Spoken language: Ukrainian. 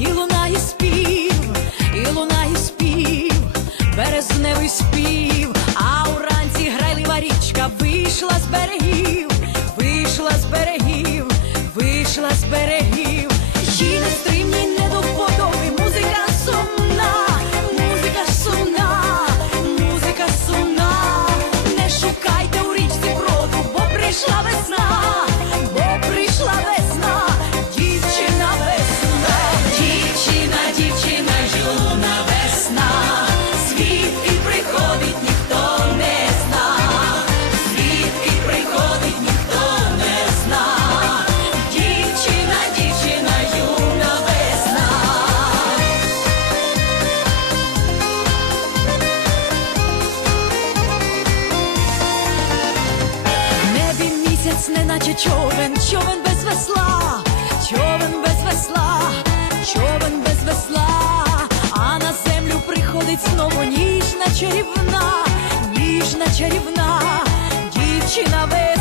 і лунає спів, і лунає спів, березневий спів, а уранці грайлива річка вийшла з берегів, вийшла з берегів, вийшла з берегів, місяць, човен, човен без весла, човен без весла, човен без весла, а на землю приходить знову ніжна чарівна, ніжна чарівна, дівчина вона.